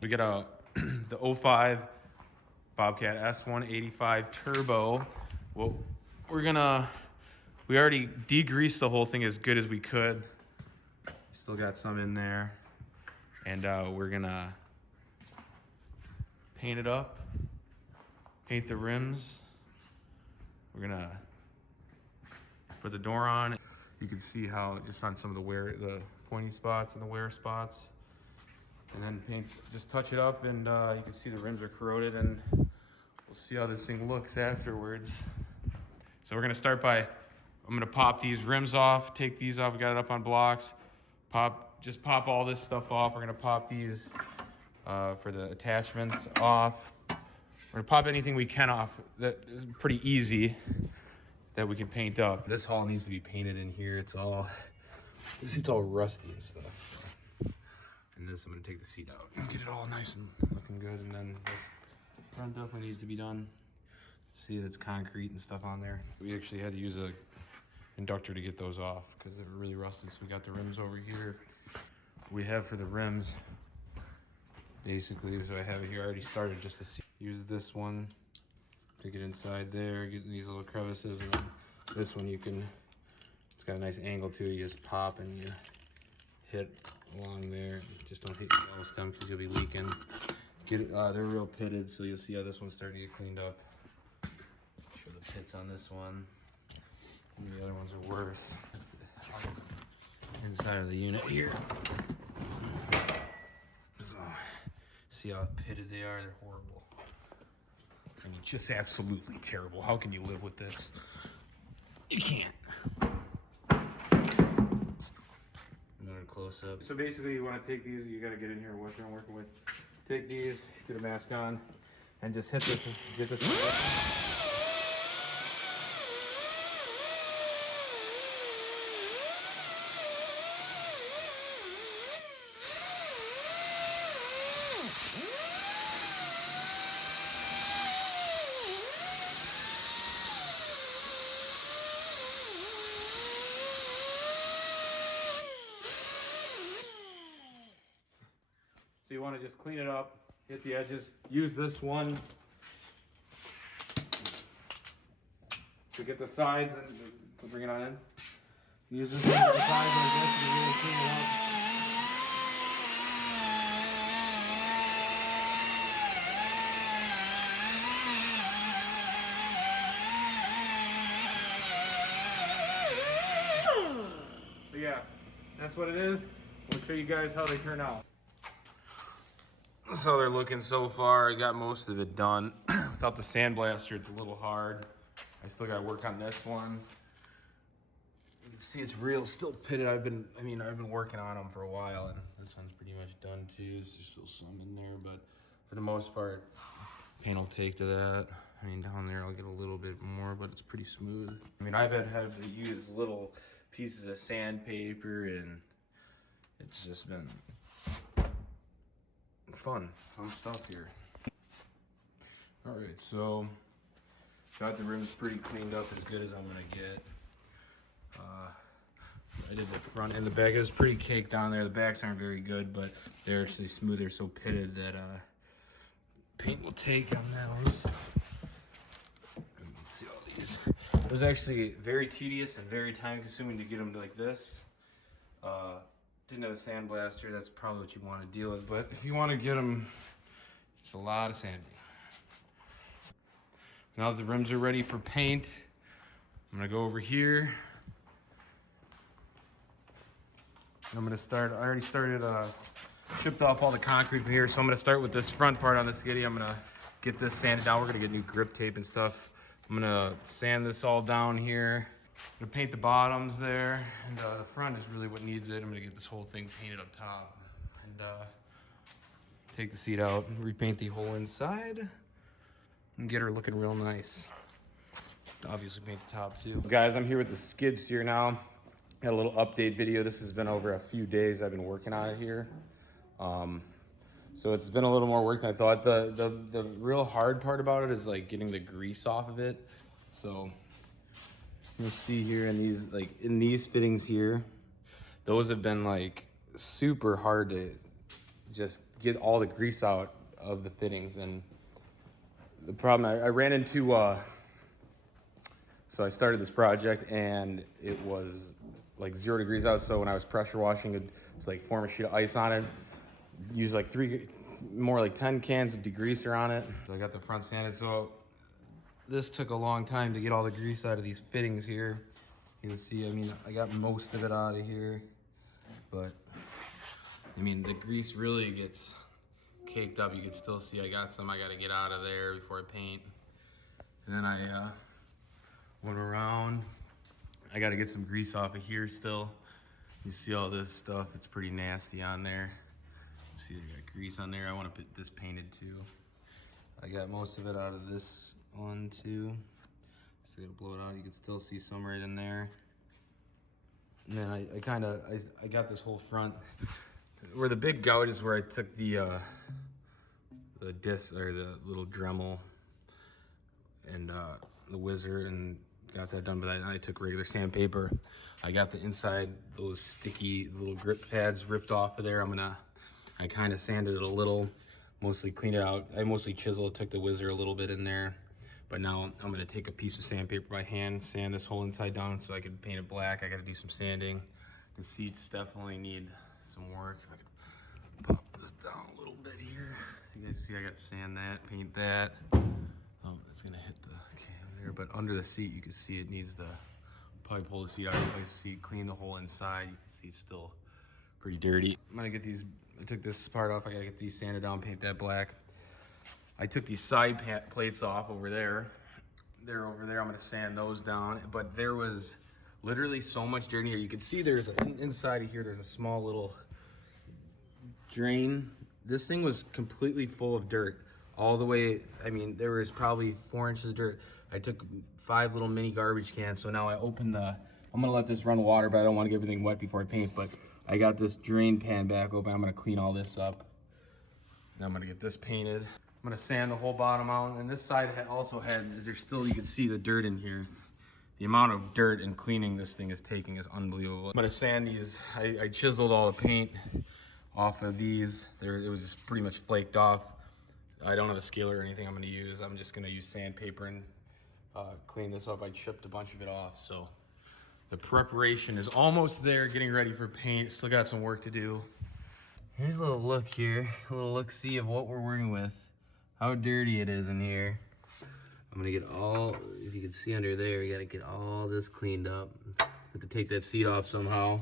We got a the 05 Bobcat S185 turbo. Well, we already degreased the whole thing as good as we could. Still got some in there. And we're gonna paint it up, paint the rims. We're gonna put the door on. You can see how just on some of the pointy spots and the wear spots. And then paint, just touch it up, and you can see the rims are corroded, and we'll see how this thing looks afterwards. So we're gonna start by, I'm gonna pop these rims off, take these off, we got it up on blocks. Just pop all this stuff off. We're gonna pop these for the attachments off. We're gonna pop anything we can off that is pretty easy that we can paint up. This hull needs to be painted in here. It's all rusty and stuff. So. And this, I'm gonna take the seat out and get it all nice and looking good. And then this front definitely needs to be done. See, that's concrete and stuff on there. We actually had to use a inductor to get those off because they were really rusted. So we got the rims over here. We have for the rims, basically, so I have it here already started just to see. Use this one to get inside there, get in these little crevices, and then this one it's got a nice angle to it. You just pop and you hit along there. Just don't hit your valve stem because you'll be leaking. They're real pitted, so you'll see how this one's starting to get cleaned up. Show the pits on this one. And the other ones are worse. That's the inside of the unit here. So, see how pitted they are? They're horrible. I mean, just absolutely terrible. How can you live with this? You can't. Another close up. So basically, you want to take these. You got to get in here and what you're working with. Take these, get a mask on, and just hit this. Get this. So you want to just clean it up, hit the edges, use this one to get the sides and to bring it on in. Use this one to the sides like this to really clean it up. So yeah, that's what it is. We'll show you guys how they turn out. That's how they're looking so far. I got most of it done. Without the sandblaster, it's a little hard. I still got to work on this one. You can see it's still pitted. I've been working on them for a while, and this one's pretty much done too. There's still some in there, but for the most part, paint will take to that. I mean, down there I'll get a little bit more, but it's pretty smooth. I mean, I've had to use little pieces of sandpaper, and it's just been fun stuff here. All right, so got the rims pretty cleaned up as good as I'm gonna get. I did the front and the back. It was pretty caked on there. The backs aren't very good, but they're actually smooth. They're so pitted that paint will take on those. Let's see all these. It was actually very tedious and very time consuming to get them like this. Didn't have a sandblaster. That's probably what you want to deal with. But if you want to get them, it's a lot of sanding. Now that the rims are ready for paint, I'm gonna go over here. I'm gonna start. I already started. Chipped off all the concrete from here, so I'm gonna start with this front part on the skiddy. I'm gonna get this sanded down. We're gonna get new grip tape and stuff. I'm gonna sand this all down here. I'm gonna paint the bottoms there, and the front is really what needs it. I'm gonna get this whole thing painted up top, and take the seat out, repaint the whole inside, and get her looking real nice. Obviously paint the top too. Guys, I'm here with the skid steer now. Got a little update video. This has been over a few days I've been working on it here. So it's been a little more work than I thought. The real hard part about it is like getting the grease off of it. So you'll see here in these fittings here, those have been like super hard to just get all the grease out of the fittings. And the problem I ran into, so I started this project and it was like 0 degrees out. So when I was pressure washing, it was like form a sheet of ice on it. Use like 10 cans of degreaser on it. So I got the front sanded. So this took a long time to get all the grease out of these fittings here. You can see, I mean, I got most of it out of here, but I mean, the grease really gets caked up. You can still see I got some I got to get out of there before I paint. And then I went around. I got to get some grease off of here still. You see all this stuff, it's pretty nasty on there. See, I got grease on there. I want to put this painted too. I got most of it out of this one too. Still gotta blow it out. You can still see some right in there. And then I got this whole front where the big gouge is, where I took the disc or the little Dremel and the whizzer and got that done. But I took regular sandpaper. I got the inside, those sticky little grip pads ripped off of there. I kind of sanded it a little, mostly cleaned it out. I mostly chiseled, took the whizzer a little bit in there. But now I'm gonna take a piece of sandpaper by hand, sand this whole inside down so I can paint it black. I gotta do some sanding. The seats definitely need some work. If I could pop this down a little bit here. So you guys can see I gotta sand that, paint that. Oh, it's gonna hit the cam there. But under the seat, you can see it needs to probably pull the seat out, replace the seat, clean the whole inside. You can see it's still pretty dirty. I'm gonna get these, I took this part off. I gotta get these sanded down, paint that black. I took these side plates off over there. They're over there. I'm gonna sand those down. But there was literally so much dirt in here. You can see there's inside of here, there's a small little drain. This thing was completely full of dirt all the way. I mean, there was probably 4 inches of dirt. I took 5 little mini garbage cans. So now I opened I'm gonna let this run water, but I don't wanna get everything wet before I paint. But I got this drain pan back open. I'm gonna clean all this up. Now I'm gonna get this painted. I'm gonna sand the whole bottom out. And this side also there's still, you can see the dirt in here. The amount of dirt and cleaning this thing is taking is unbelievable. I'm gonna sand these. I chiseled all the paint off of these. It was just pretty much flaked off. I don't have a scaler or anything I'm gonna use. I'm just gonna use sandpaper and clean this up. I chipped a bunch of it off. So the preparation is almost there, getting ready for paint. Still got some work to do. Here's a little look here, a little look-see of what we're working with. How dirty it is in here. I'm gonna get all, if you can see under there, you gotta get all this cleaned up. Have to take that seat off somehow.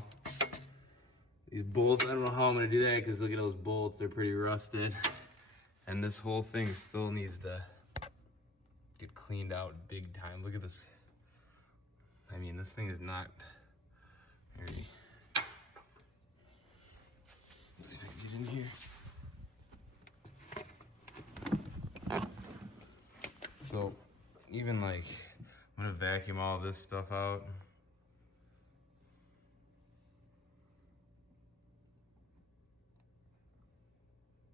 These bolts, I don't know how I'm gonna do that, because look at those bolts, they're pretty rusted. And this whole thing still needs to get cleaned out big time. Look at this. I mean, this thing is not very. Let's see if I can get in here. So, even like, I'm gonna vacuum all this stuff out.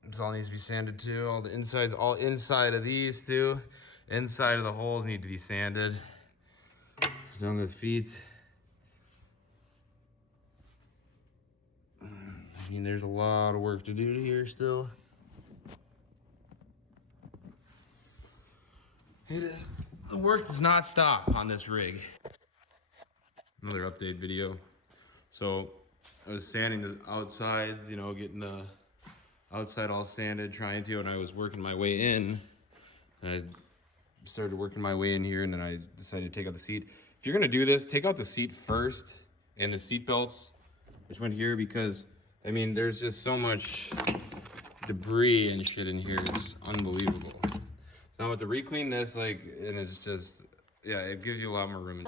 This all needs to be sanded too. All the insides, all inside of these too. Inside of the holes need to be sanded. Down to the feet. I mean, there's a lot of work to do here still. The work does not stop on this rig. Another update video. So I was sanding the outsides, you know, getting the outside all sanded, trying to, and I was working my way in. And I started working my way in here, and then I decided to take out the seat. If you're gonna do this, take out the seat first and the seat belts, which went here, because I mean, there's just so much debris and shit in here. It's unbelievable. So now with to re-clean this, like, and it's just, yeah, it gives you a lot more room.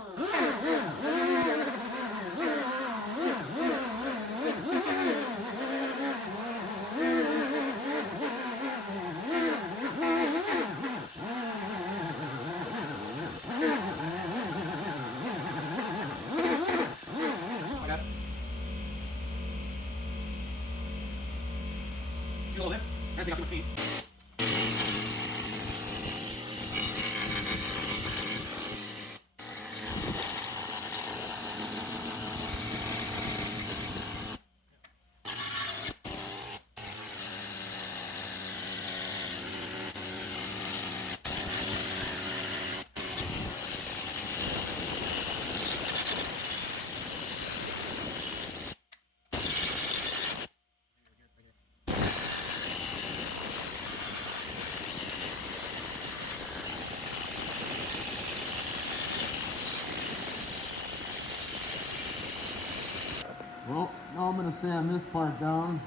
Well, now I'm going to sand this part down.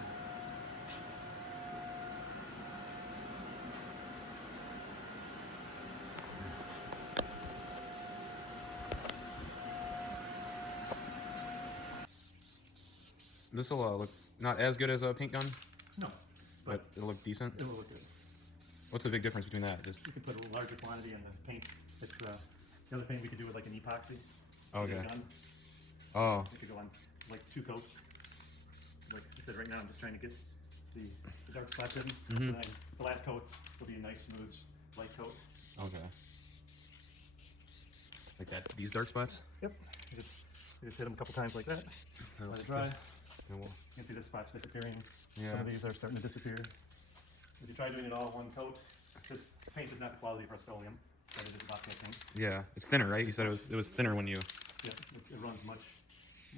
This will look not as good as a paint gun, No, but it'll look decent. it will look good. What's the big difference between that? Just You can put a larger quantity in the paint. It's the other paint we could do with like an epoxy. okay. Gun. Oh, It could go on like 2 coats. Like I said, right now I'm just trying to get the dark spots in. So then the last coat will be a nice, smooth, light coat. okay. Like that. These dark spots. Yep. You just hit them a couple times like that. Let it dry. You can see the spots disappearing. Yeah. Some of these are starting to disappear. If you try doing it all in one coat, this paint is not the quality of Rust-Oleum, but it is Bobcat paint. Yeah, it's thinner, right? You said it was thinner when you Yeah, it runs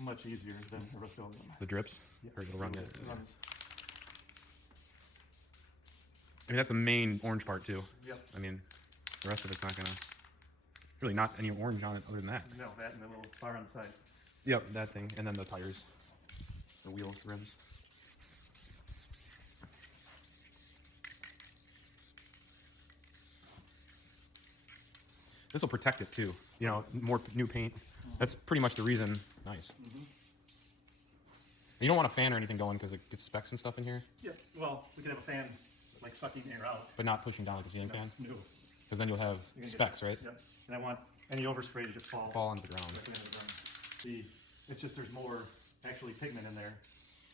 much easier than a Rust-Oleum. the drips. Yes, Or it'll run it. it runs. I mean, that's the main orange part too. Yep. I mean, the rest of it's not gonna really not any orange on it other than that. No, that and the little bar on the side. Yep, that thing, and then the tires, the wheels, rims. This will protect it too. You know, more new paint. That's pretty much the reason. Nice. You don't want a fan or anything going because it gets specs and stuff in here, Yeah, well, we could have a fan like sucking air out. but not pushing down like the ceiling fan, No. because then you'll have You're gonna specs, get, right? Yep. And I want any overspray to just fall Fall onto the ground. directly into the ground. It's just there's more actually pigment in there,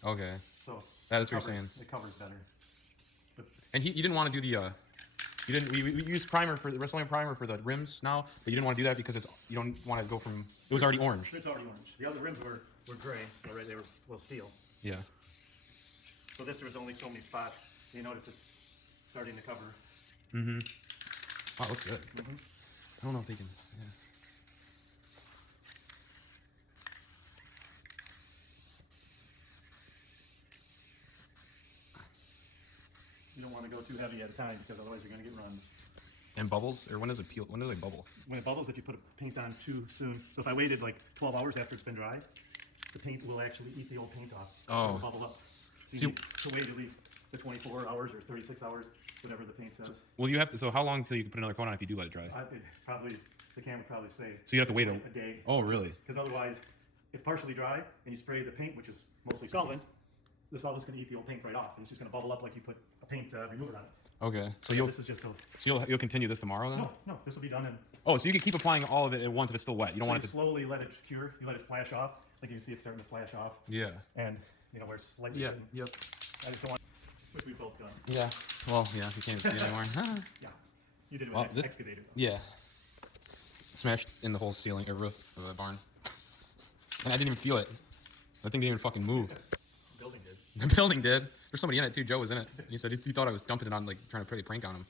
Okay, so that's what you're covers- saying. It covers better. But And you didn't want to do the, you didn't. We used primer for the Rust-Oleum primer for the rims now, but you didn't want to do that because you don't want to go from. It was already orange. it's already orange. The other rims were gray, already they were steel. Yeah. So this there was only so many spots. You notice it's starting to cover. Mm-hmm. Wow, looks good. I don't know if they can. Yeah. You don't want to go too heavy at a time because otherwise you're going to get runs. And bubbles, or when does it peel? When do they bubble? When it bubbles, if you put a paint on too soon. So if I waited like 12 hours after it's been dry, the paint will actually eat the old paint off. Oh. It'll bubble up. So you need to wait at least the 24 hours or 36 hours, whatever the paint says. Well, you have to. So how long until you can put another coat on if you do let it dry? The can would probably say So you have to wait a day. Oh, really? Because otherwise, it's partially dry and you spray the paint, which is mostly solvent, the solvent's going to eat the old paint right off, and it's just going to bubble up like you put a paint remover on it. Okay. So This is just a... So you'll continue this tomorrow then? No, this will be done in... Oh, so you can keep applying all of it at once if it's still wet. You don't So want you it to. slowly let it cure, you let it flash off, like you can see it's starting to flash off, Yeah. and you know where it's slightly Yeah. hidden. Yep. I just don't want... Which we've both done. Yeah. Well, yeah. You can't see it anymore. Yeah. You did it Well, with this- excavator. Yeah. Smashed in the whole ceiling or roof of the barn, and I didn't even feel it. That thing didn't even fucking move. The building did. The building did. There's somebody in it too. Joe was in it. He said he thought I was dumping it on, like, trying to play a prank on him.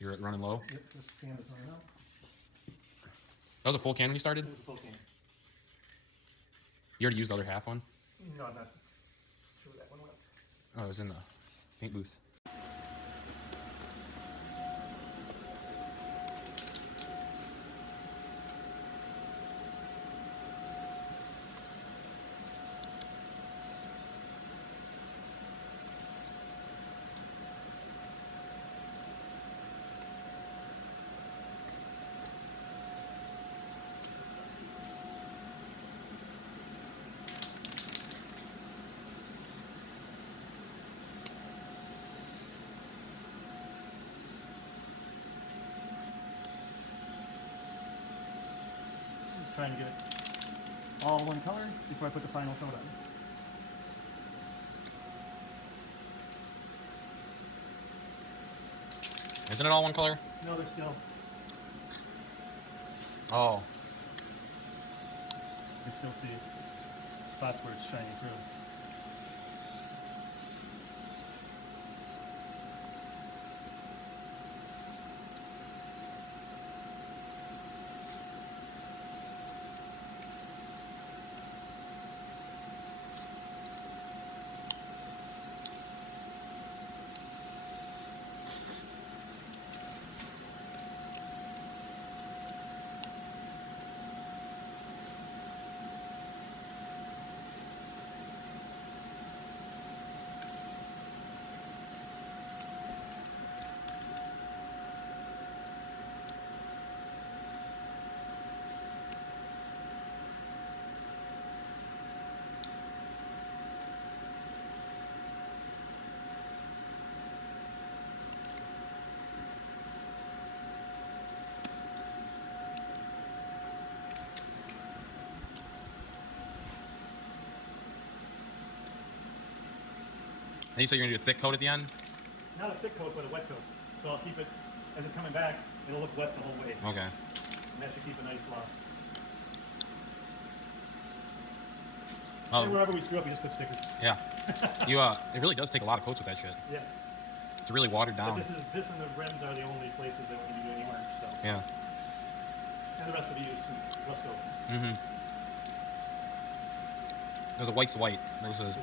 You're running low. Yep, this can is running out. That was a full can when you started. It was a full can. You already used the other half one. No, I'm not sure that one went. Oh, it was in the paint booth. Just trying to get it all one color before I put the final coat on. Isn't it all one color? No, there's still, Oh. you can still see spots where it's shining through. And you said you're gonna do a thick coat at the end? Not a thick coat, but a wet coat. So I'll keep it, as it's coming back, it'll look wet the whole way. Okay. And that should keep a nice gloss. Oh. And wherever we screw up, we just put stickers. Yeah. It really does take a lot of coats with that shit. Yes. It's really watered down. But this and the rims are the only places that we're going to be doing orange, so. Yeah. And the rest will be used to rust over. Mm-hmm. There's a white's white. There's a... Yeah.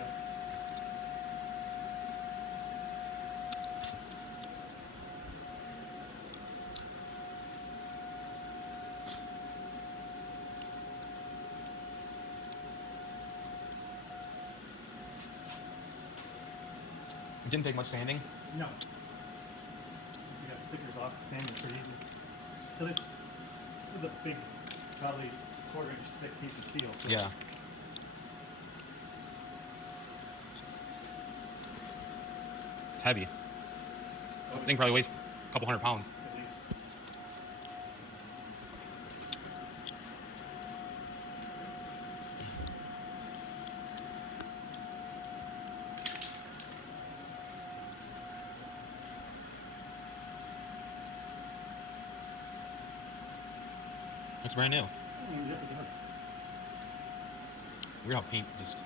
It didn't take much sanding. No. You got the stickers off, the sand is pretty easy. So this is a big, probably 1/4 inch thick piece of steel. So Yeah. It's heavy. The thing probably weighs a couple 100 pounds. at least. It's brand new. Yes, it does. Weird how paint just...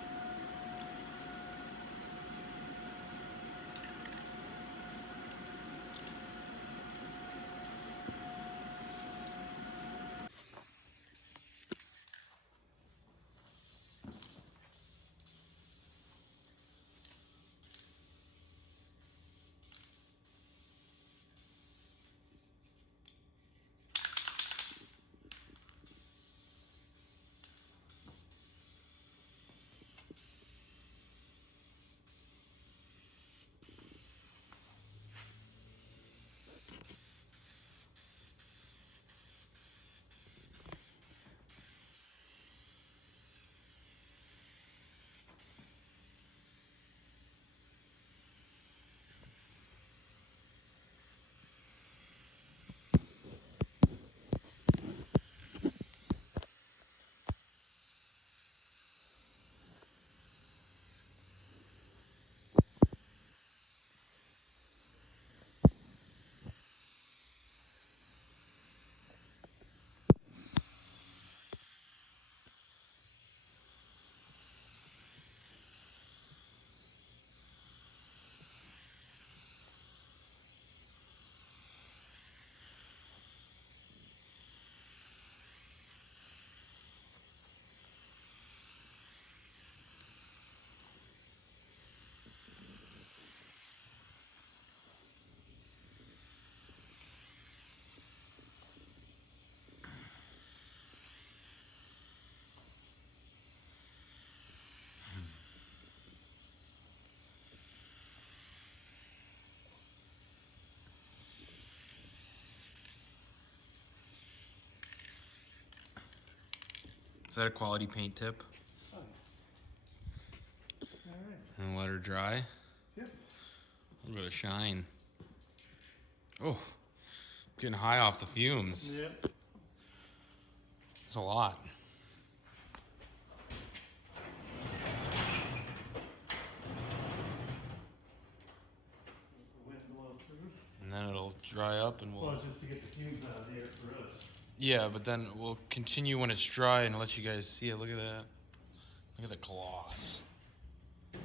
Is that a quality paint tip? Oh, yes. All right. And let her dry. Yep. A little bit of shine. Oh, getting high off the fumes. Yep. It's a lot. The wind blows through. And then it'll dry up and we'll... Well, just to get the fumes out of there for us. Yeah, but then we'll continue when it's dry and let you guys see it. Look at that. Look at the gloss. And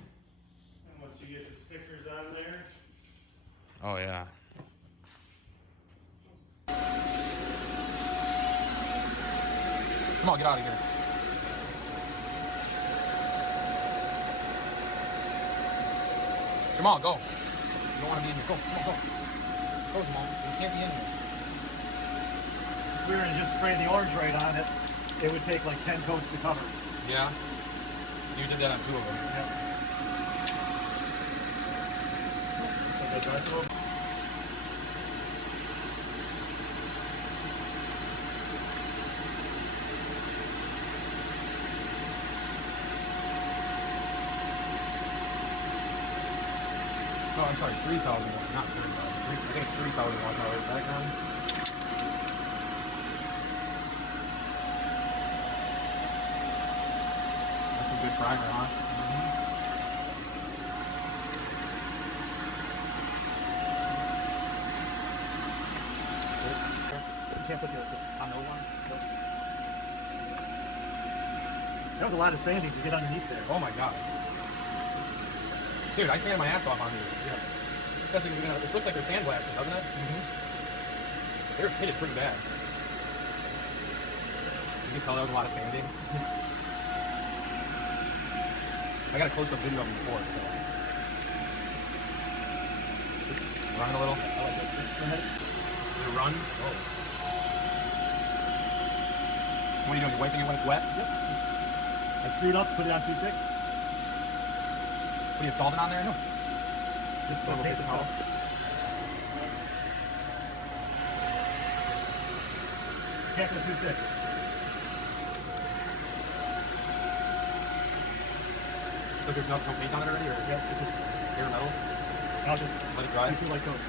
once you get the stickers on there, Oh, yeah. Come on, get out of here. Jamal, go. You don't want to be in here. Go, come on, go. Go, Jamal. You can't be in here. if we were to just spray the orange right on it, it would take like 10 coats to cover. Yeah? You did that on 2 of them. Yep. Okay, dry through 'em. No, I'm sorry, 3,000, not 30,000. I think it's 3,000 horsepower background. That's a good primer, huh? You can't put the On those ones? nope. That was a lot of sanding to get underneath there. Oh my god. Dude, I sand my ass off on these. Yeah. Especially because it looks like they're sandblasting, doesn't it? Mm-hmm. They're pitted pretty bad. You can tell there was a lot of sanding. I got a close-up video of them before, so. Running a little. I like that. Go ahead. Did it run? Oh. What are you doing? You wiping it when it's wet? Yep. I screwed up, put it on too thick. Put your solvent on there? No. Just a little paper paper towel. towel. Can't go too thick. Because there's no paint on it already, or Yep. It's just, bare metal? I'll just Let it dry? do like those.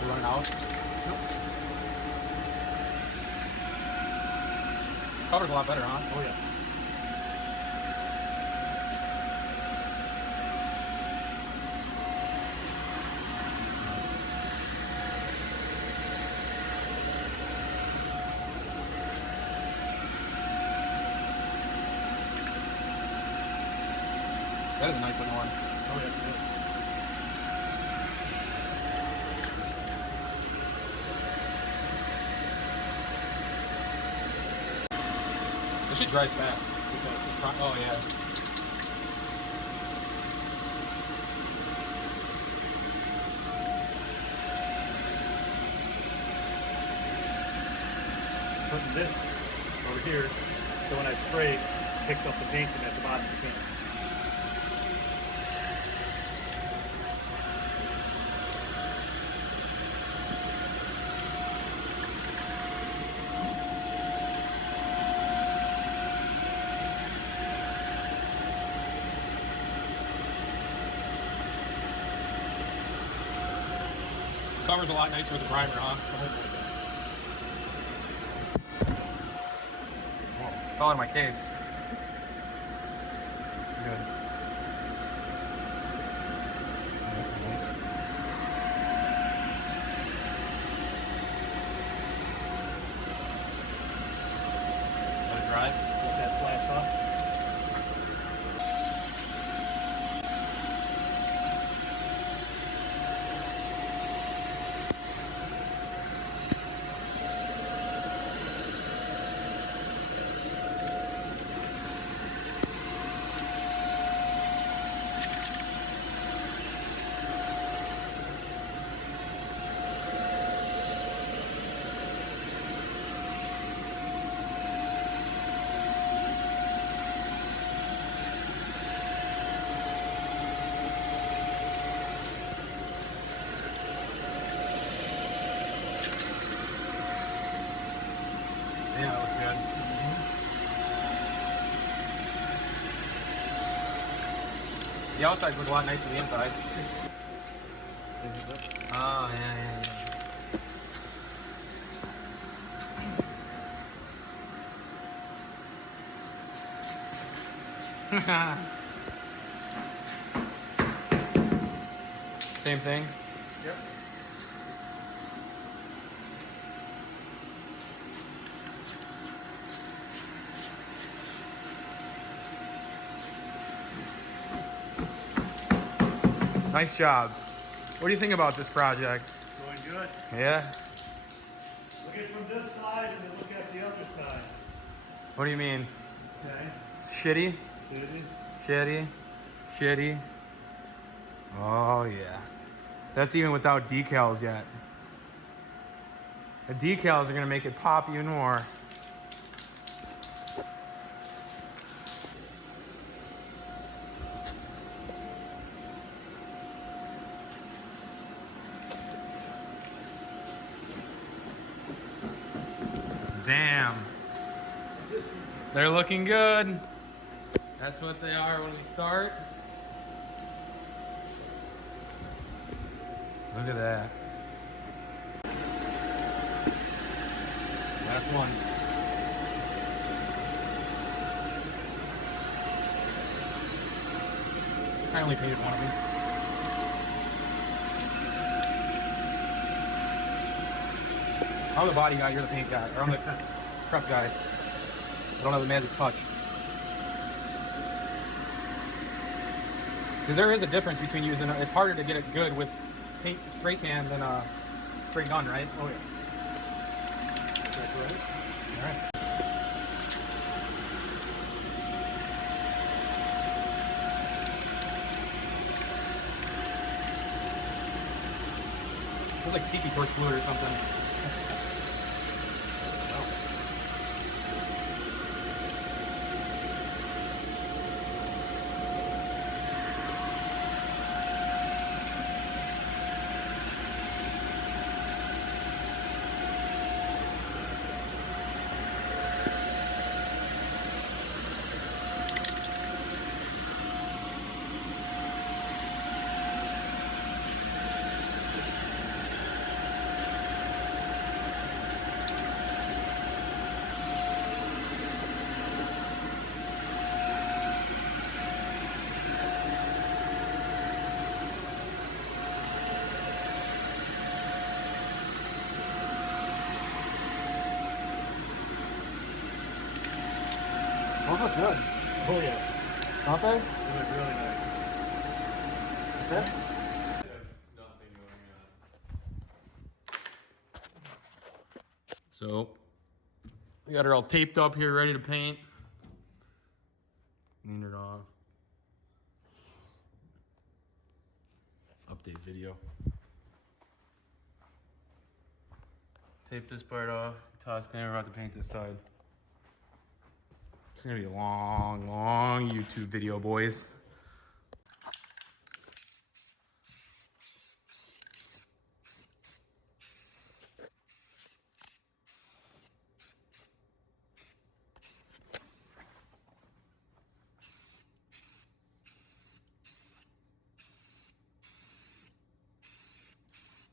You're running out? Nope. Cover's a lot better, huh? Oh yeah. That is a nice looking one. Oh yes, it is. This shit dries fast. Oh yeah. Putting this over here, so when I spray, it picks up the paint at the bottom of the can. Cover's a lot nicer with the primer, huh? Fell out of my case. Good. Nice. Let it dry. Let that flash off. Yeah, that looks good. The outsides look a lot nicer than the insides. Oh, yeah. Same thing. Yep. Nice job. What do you think about this project? Going good. Yeah? Look at it from this side and then look at the other side. What do you mean? Okay. Shitty? Shitty. Shitty? Oh, yeah. That's even without decals yet. The decals are going to make it pop even more. Damn. They're looking good. That's what they are when we start. Look at that. Last one. I only painted one of them. I'm the body guy, you're the paint guy. Or I'm the prep guy. I don't have the magic touch. Because there is a difference between using, it's harder to get it good with paint spray can than a spray gun, right? Oh yeah. That's right. All right. Feels like tiki torch fluid or something. Smell. Those look good. Oh yeah. Don't they? They look really nice. That's it? So, we got her all taped up here, ready to paint. Cleaned it off. Update video. Tape this part off. Todd's gonna about to paint this side. It's gonna be a long, long YouTube video, boys.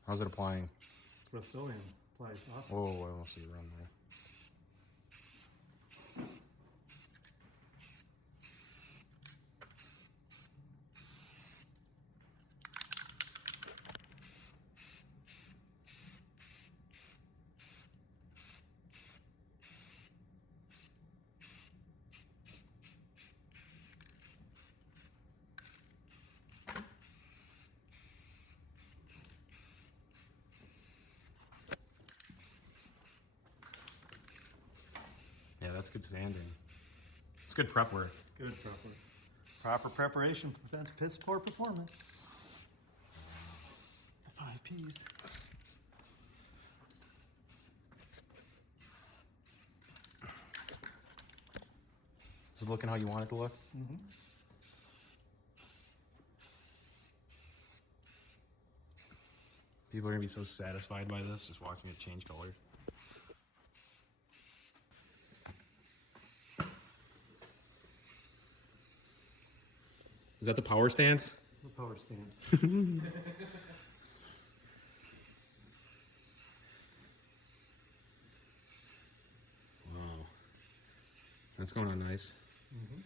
How's it applying? Rust-Oleum applies awesome. Whoa, I don't see it run there. Yeah, that's good sanding. It's good prep work. Good proper. Proper preparation prevents piss poor performance. The 5 P's. Is it looking how you want it to look? Mm-hmm. People are gonna be so satisfied by this, just watching it change colors. Is that the power stance? The power stance. Wow. That's going on nice. Mm-hmm.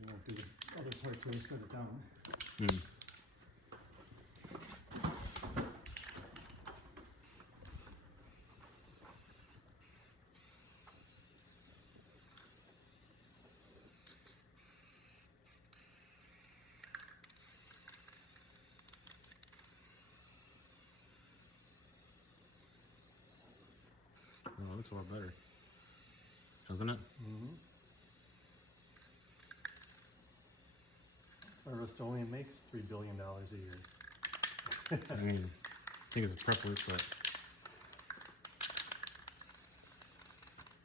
You want to do the other part too, set it down. Hmm. Oh, it looks a lot better, doesn't it? Mm-hmm. Our Rust-Oleum makes $3 billion a year. I mean, I think it's a prep work, but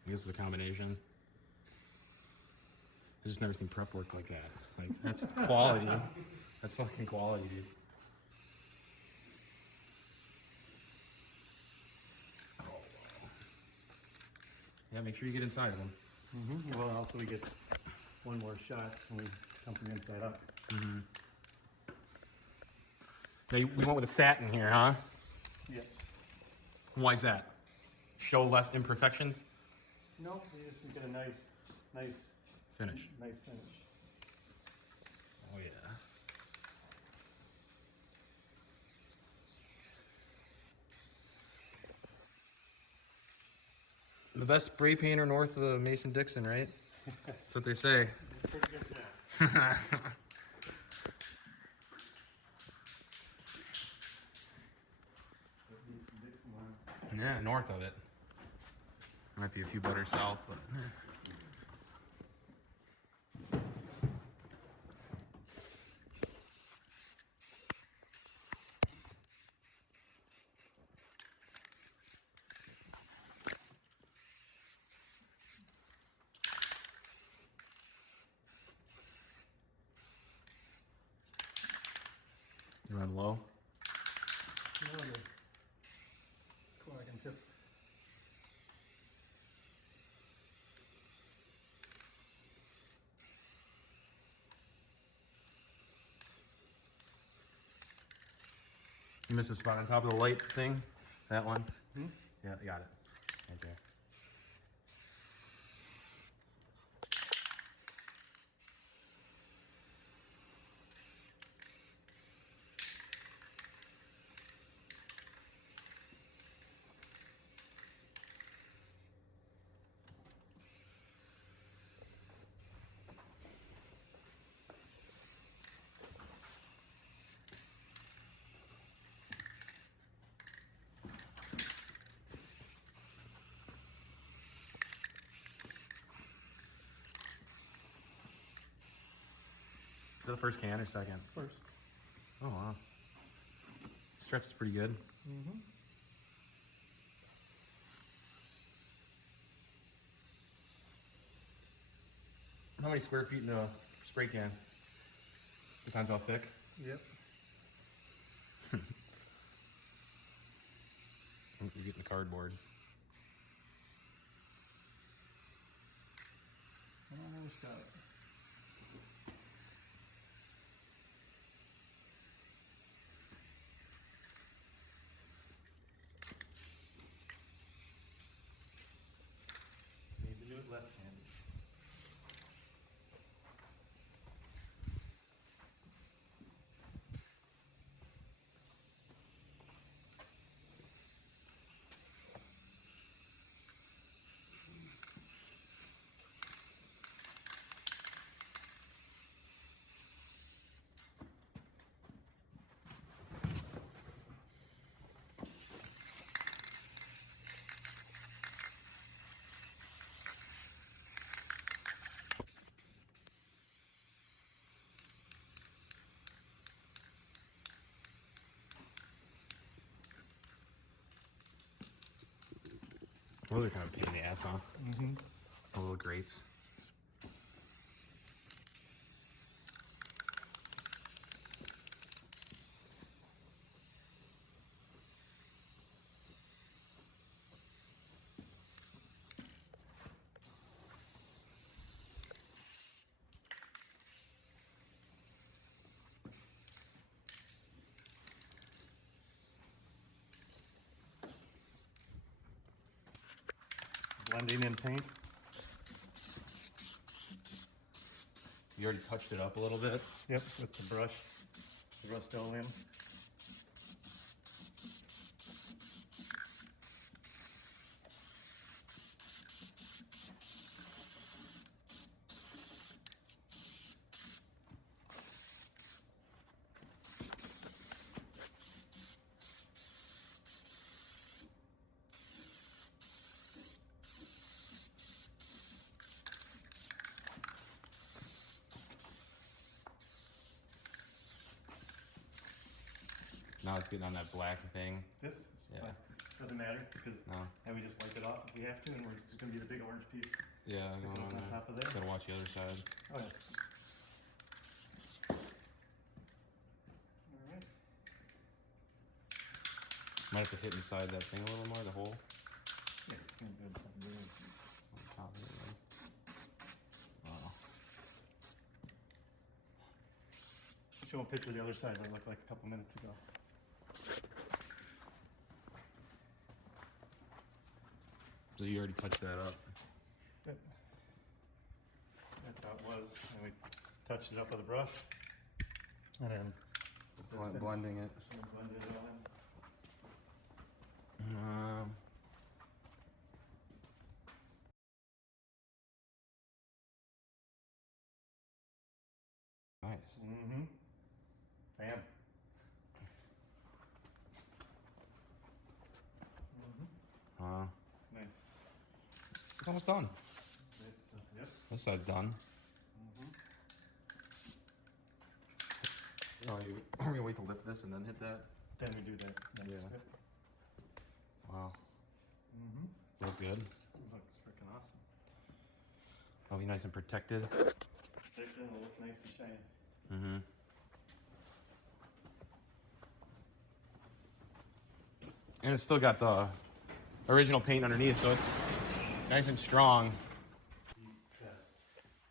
I guess it's a combination. I've just never seen prep work like that. Like, that's quality. That's fucking quality, dude. Yeah, make sure you get inside of them. Mm-hmm. Well, also we get one more shot when we come from the inside up. Yeah, we went with a satin here, huh? Yes. Why is that? Show less imperfections? No, we just get a nice Finish. finish. Oh, yeah. The best spray painter north of the Mason-Dixon, right? That's what they say. Pretty good job. Yeah, north of it. Might be a few better south, but. You run low? Clark tip. You missed a spot on top of the light thing? That one? Hmm? Yeah, got it. Okay. Is that the first can or second? First. Oh, wow. Stretch is pretty good. Mm-hmm. How many square feet in a spray can? Depends how thick. Yep. You're getting the cardboard. Almost got it. Need to do it left-handed. Those are kind of a pain in the ass, huh? Mm-hmm. The little grates. Blending in paint. You already touched it up a little bit. Yep, with the brush, the Rust-Oleum. Now it's getting on that black thing. This is Yeah. fine. Doesn't matter because No. then we just wipe it off if we have to, and it's just gonna be the big orange piece Yeah, that going goes on on there. top of there. Gotta watch the other side. Oh, yeah. All right. Might have to hit inside that thing a little more, the hole. Yeah, you can do something bigger. On top of it. Wow. Show a picture of the other side, what it looked like a couple minutes ago. So you already touched that up. Yep. That's how it was, and we touched it up with a brush, and then Blending it. blended it all in. Nice. Mm-hmm. Bam. Mm-hmm. Nice. It's almost done. It's, yep. This side's done. Mm-hmm. Oh, are we gonna wait to lift this and then hit that? Then we do that next. Yeah. Yep. Wow. Mm-hmm. Look good. Looks freaking awesome. I'll be nice and protected. Protected and it'll look nice and shiny. Mm-hmm. And it's still got the original paint underneath, so it's nice and strong. The best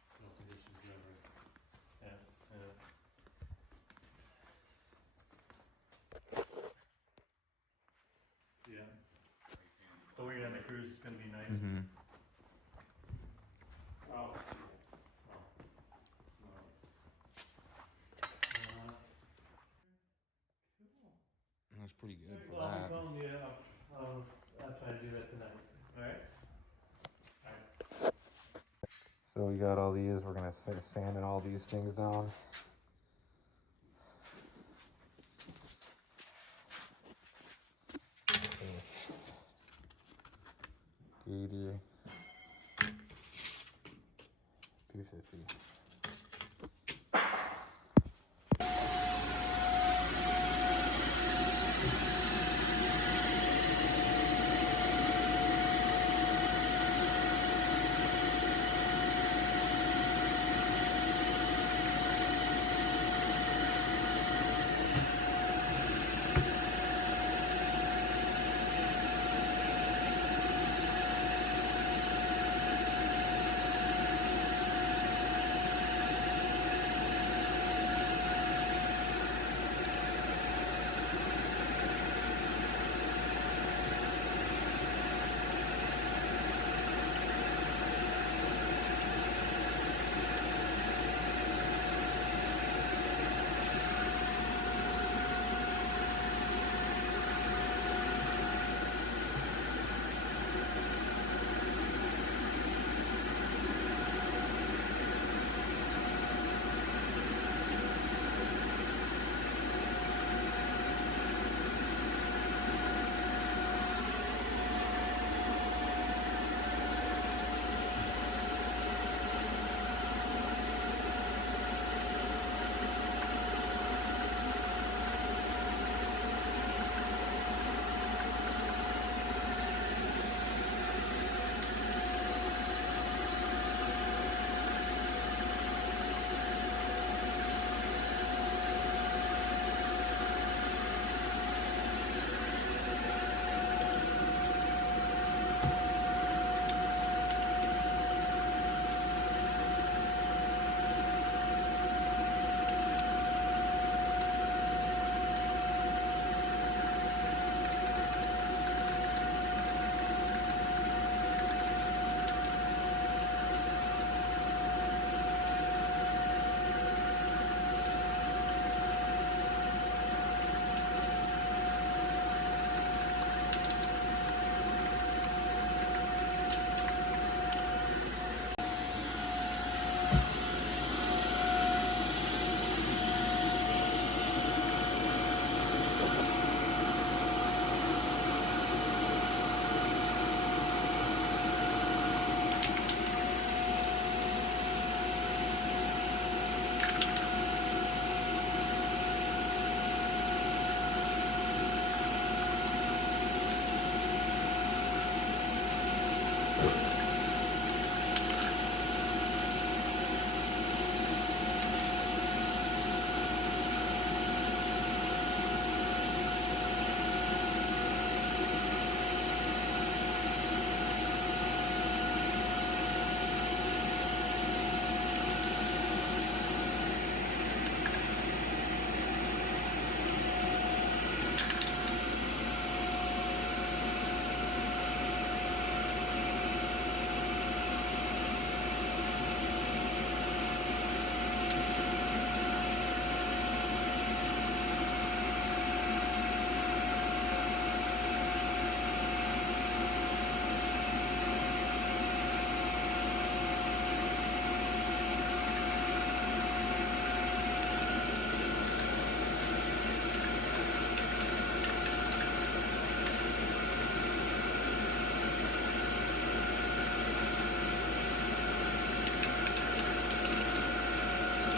snow conditions ever. Yeah. Yeah. The way on the cruise is gonna be nice. Mm-hmm. Oh. Oh. Nice. That's pretty good for Well, I'm that. telling you, I'll try to do that tonight. Alright. So we got all these. We're gonna sand all these things down. 80, 250.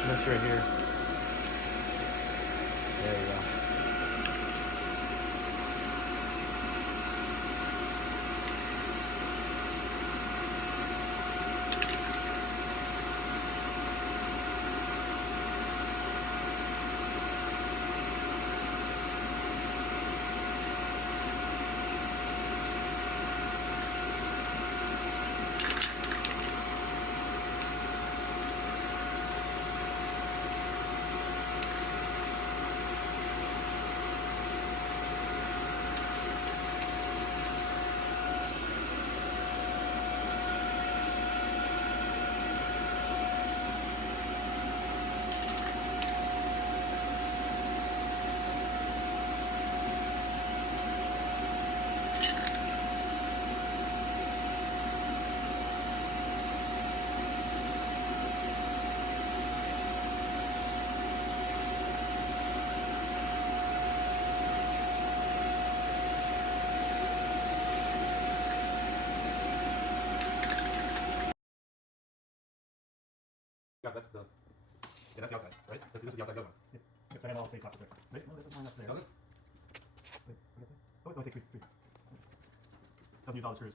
This right here. There you go. Yeah, that's the outside, right? This is the outside one. Yep. Yep, I had all the face off there. Wait, no, there's one up there. Does it? Wait, oh, no, it takes three. Doesn't use all the screws.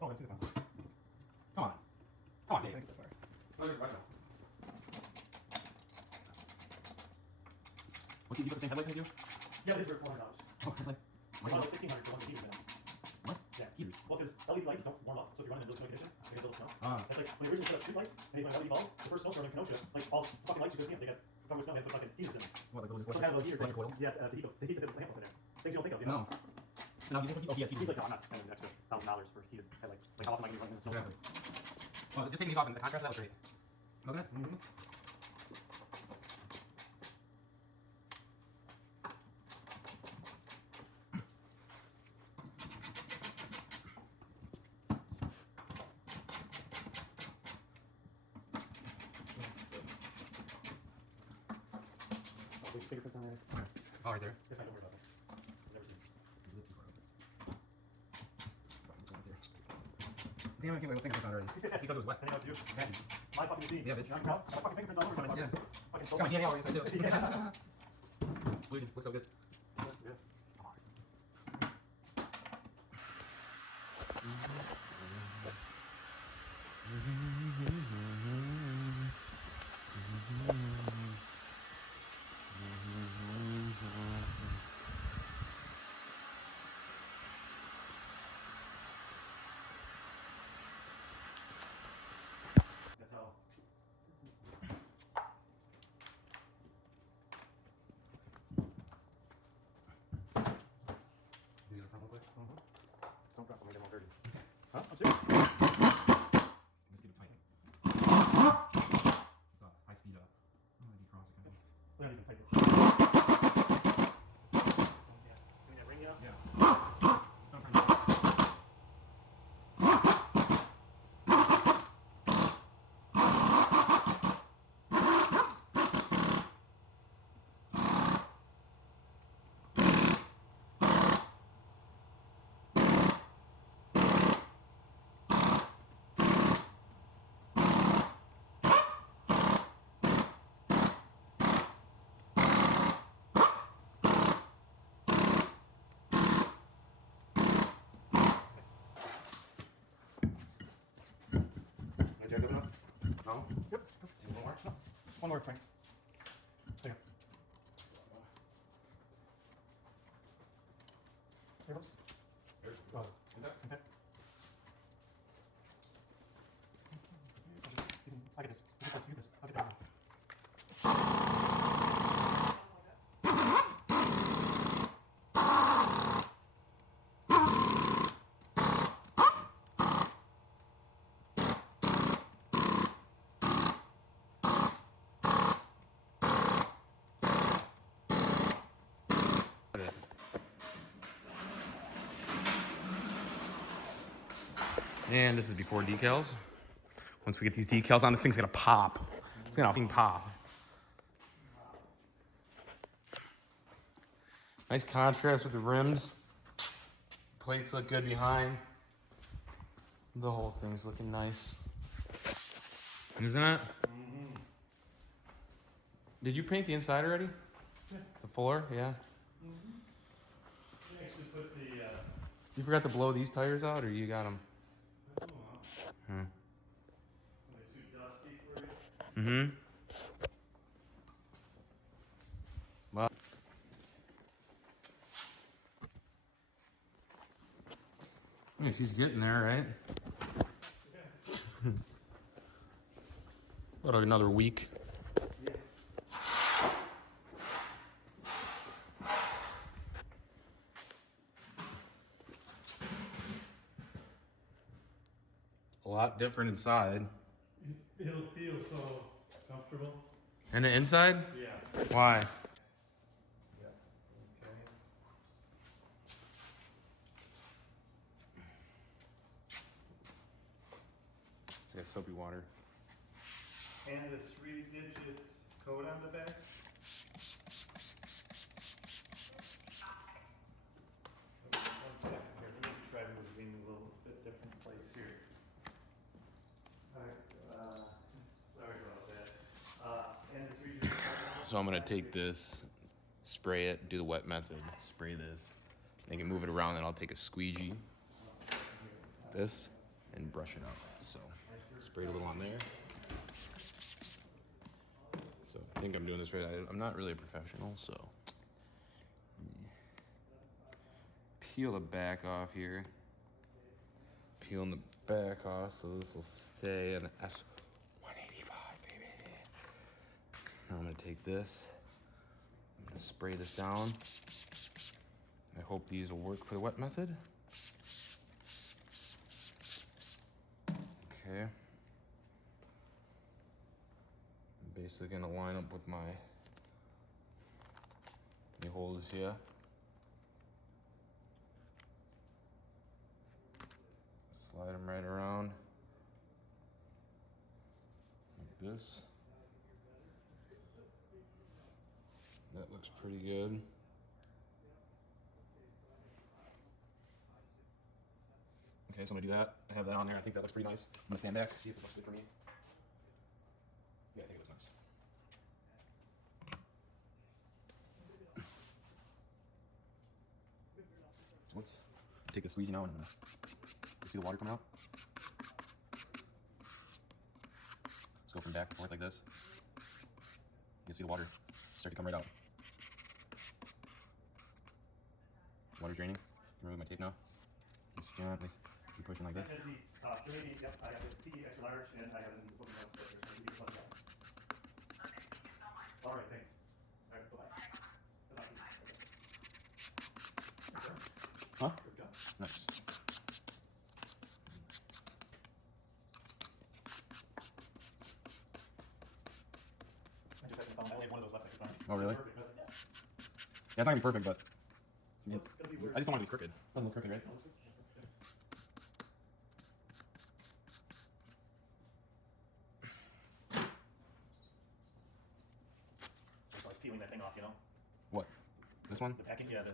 Oh, let's see the phone. Come on. Come on, Dave. Thank you, sorry. Oh, there's right now. What, you got the same headlights as you? Yeah, it is for $400. Oh, like, It's like $1,600 for one of the heaters now. what? Yeah. Heaters. Well, because LED lights don't warm up, so if you're running in those smoky dishes, they get a little snow. Ah. It's like when they originally put up street lights and they put LED bulbs, the first snowstorm in Kenosha, like all fucking lights you could see them, they got covered with snow, they had to put fucking heaters in. What, like Some kind of a heater thing. electric coil? Yeah, to heat the lamp up in there. Things you don't think of, you know? No. So now he's oh, yes, He's like, no, I'm not spending an extra $1,000 for heated headlights. Like, how often am I going to be running in the snow? Exactly. Well, just taking these off and the contrast, that was great. Wasn't it? Mm-hmm. There's fingerprints on there. Oh, right there. Yes, I don't worry about that. I've never seen it. Damn, I can't wait to think of it already. It's because it was wet. I think that was you. Yeah. My fucking machine. Yeah, bitch. You can tell? I got fucking fingerprints all over my Yeah. fucking Come on, shoulder. Danny, yes, I do. Yeah. Blue looks so good. Yes, yeah. That's how. Do the front real quick. Just don't drop them, they get all dirty. Huh? I'm serious. Just keep it tight. It's a high speed defrost kind of. We don't even type it. Yeah. Doing that ring out? Yeah. Right there, good enough? No? Yep. See one more? No. One more, Frank. There. Here, oops. There's Oh. in there? Okay. I get this. You get this. You get this. I'll get that one. And this is before decals. Once we get these decals on, this thing's gonna pop. It's gonna fucking pop. Nice contrast with the rims. Plates look good behind. The whole thing's looking nice. Isn't it? Mm-hmm. Did you paint the inside already? Yeah. The floor? Yeah. Mm-hmm. We actually put the, You forgot to blow these tires out, or you got them? I don't know, Hmm. are they too dusty for you? Mm-hmm. Well, yeah, she's getting there, right? Yeah. About another week. Yes. A lot different inside. It'll feel so comfortable. And the inside? Yeah. Why? Yeah. Okay. Got soapy water. And the 3-digit code on the back? Okay, 1 second here, let me try moving a little bit different place here. Alright, sorry about that. And the 3-digit code. So I'm gonna take this, spray it, do the wet method, spray this, make it move it around, then I'll take a squeegee, this, and brush it up. So, spray it a little on there. So I think I'm doing this right. I'm not really a professional, so. Peel the back off here. Peeling the back off so this will stay in the S185, baby. Now I'm gonna take this. I'm gonna spray this down. I hope these will work for the wet method. Okay. I'm basically gonna line up with my holes here. Slide them right around like this. That looks pretty good. Okay, so I'm gonna do that. I have that on there. I think that looks pretty nice. I'm gonna stand back, see if it looks good for me. Yeah, I think it looks nice. So let's take the squeegee now and you see the water coming out? Let's go from back and forth like this. You can see the water start to come right out. Water's draining. Remove my tape now. Just gently keep pushing like this. That has the 380, yep, I have the T extra large, and I have the footing notes stickers, so you can plug it out. All right, thanks. All right, bye-bye. Huh? Good job. Nice. I just haven't found, I only have one of those left I could find. Oh, really? Perfect, doesn't it? Yeah, it's not gonna be perfect, but I mean, It's gonna be weird. I just don't want it to be crooked. Doesn't look crooked, right? No, it's good. So I was peeling that thing off, you know? What? This one? The packing, yeah, the.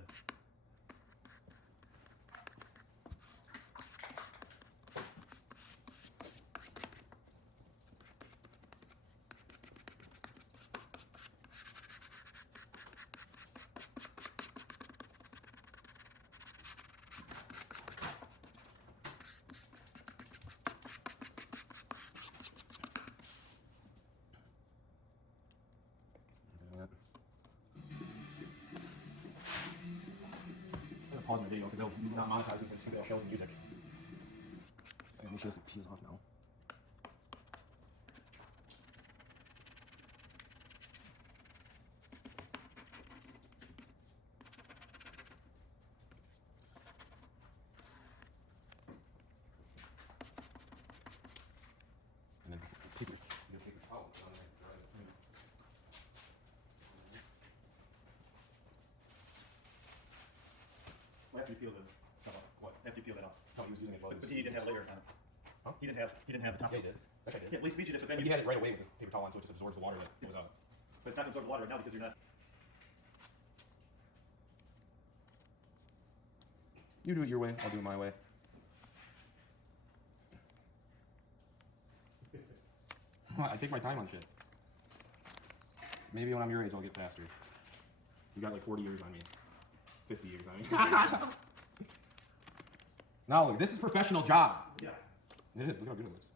I'm gonna pause my video because they'll not monetize because people shows and music. I make sure this peels off now. And then paper. You paper towel on there, right? Well, after you peel the stuff off, what? After you peel that off. Oh, he was using it while he But was. he didn't have it later on it. Huh? He didn't have the top. Yeah, he did. Actually, I did. Yeah, at least speech did it, but then But you. he had it right away with his paper towel on, so it just absorbs the water that was But it's not gonna absorb the water right now because you're not. You do it your way, I'll do it my way. I take my time on shit. Maybe when I'm your age, I'll get faster. You got like 40 years on me. 50 years on me. Now look, this is professional job. Yeah. It is, look how good it looks.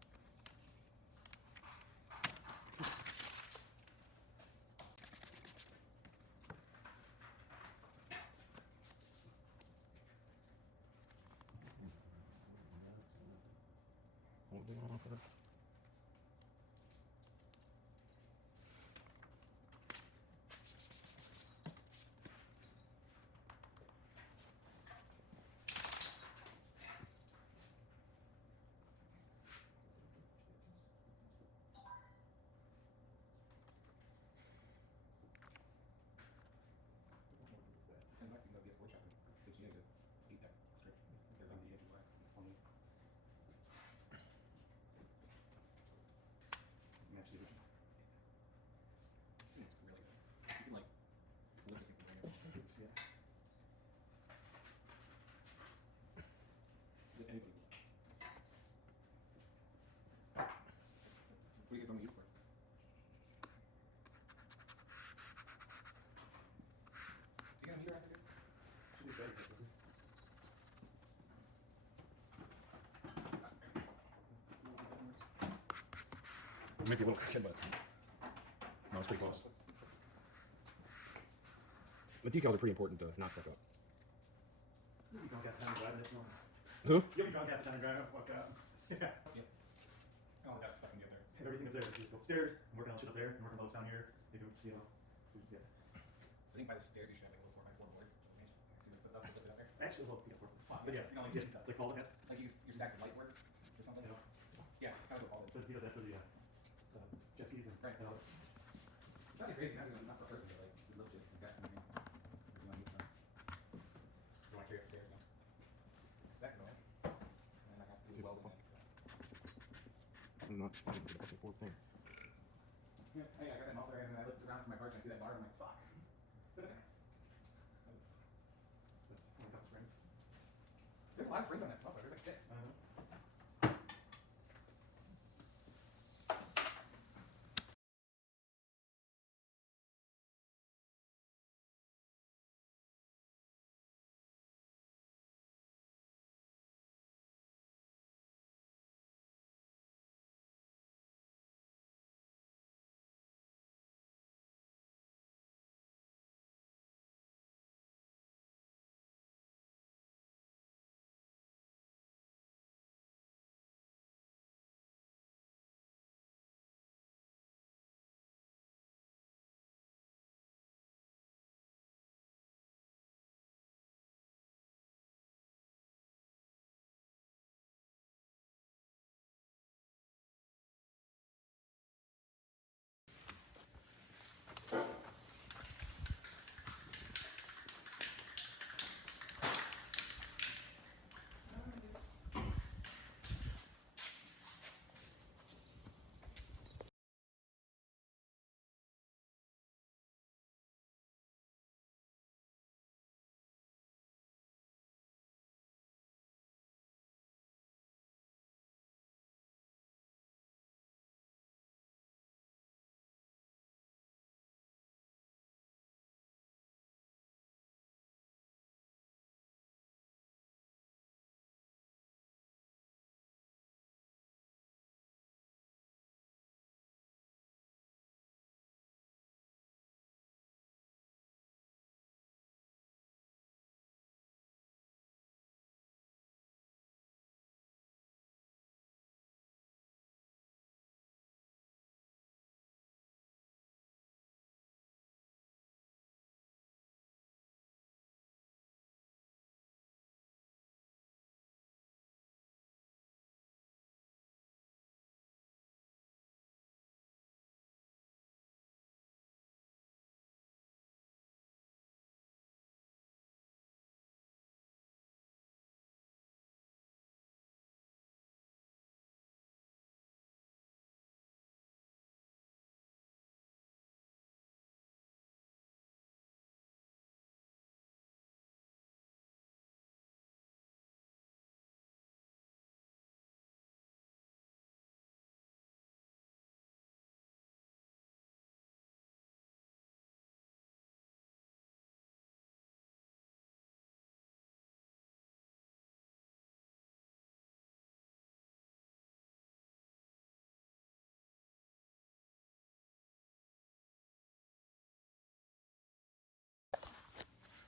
Maybe a little cushion, but no, it's pretty close. The decals are pretty important to not fuck up. You don't have time to drive this, no. Who? You don't have time to drive it, fuck up. Yeah. Oh, that's the stuff you get there. Have everything up there. Just go upstairs, and work on shit up there, and work on those down here. You know. Yeah. I think by the stairs you should have like a little 4x4 board. See the stuff that's up there? Actually, look, yeah, work. But yeah, You know, like yeah, this stuff. like all the Like your stacks of light works or something? you know, Yeah, kind of all it. but he does that for the jet skis and Right. and all that. It's not crazy, not for a person, but like, it's legit. That's the thing. You want to carry it upstairs now? Second away. And then I have to weld it in. I'm not starting to the whole thing. Yeah, hey, I got that muffler and then I looked around for my parts and I see that bar and I'm like, fuck. That's one of the springs. There's a lot of springs on that muffler. There's like 6. I don't know.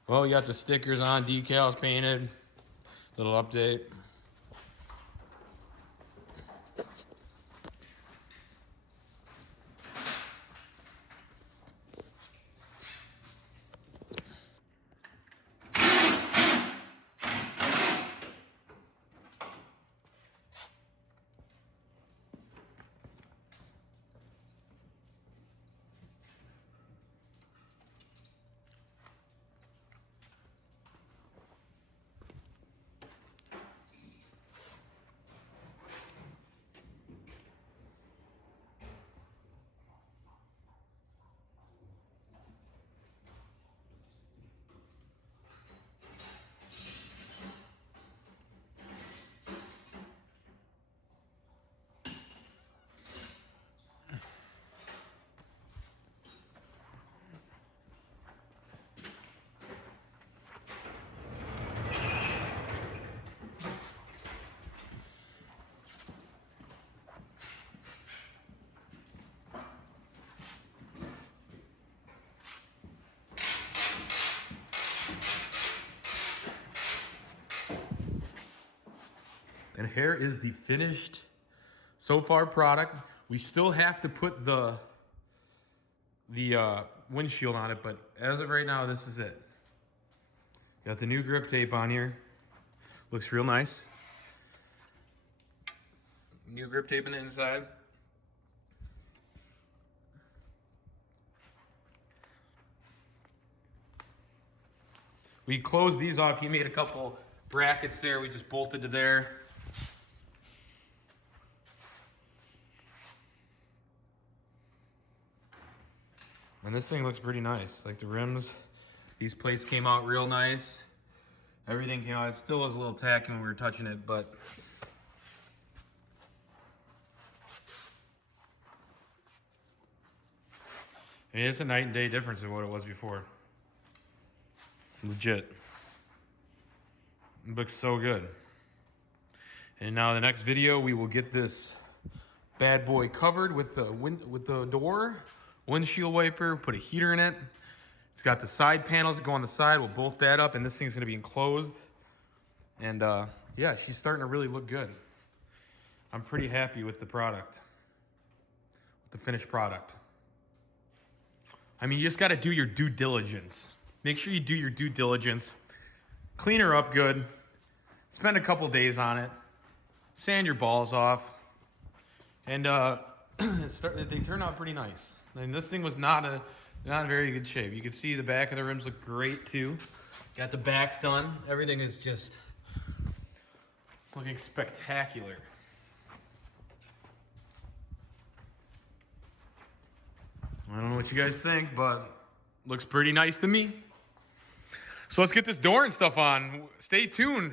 Well, you got the stickers on, decals painted. Little update. And here is the finished so far product. We still have to put the windshield on it, but as of right now, this is it. Got the new grip tape on here. Looks real nice. New grip tape on the inside. We closed these off. He made a couple brackets there. We just bolted to there. And this thing looks pretty nice. Like the rims, these plates came out real nice. Everything came out. It still was a little tacky when we were touching it, but I mean, it's a night and day difference in what it was before. Legit. It looks so good. And now the next video, we will get this bad boy covered with the door, windshield wiper, put a heater in it. It's got the side panels that go on the side. We'll bolt that up, and this thing's gonna be enclosed. And yeah, she's starting to really look good. I'm pretty happy with the product, with the finished product. I mean, you just gotta do your due diligence. Make sure you do your due diligence. Clean her up good. Spend a couple days on it. Sand your balls off. And they turn out pretty nice. And this thing was not in very good shape. You can see the back of the rims look great too. Got the backs done. Everything is just looking spectacular. I don't know what you guys think, but looks pretty nice to me. So let's get this door and stuff on. Stay tuned.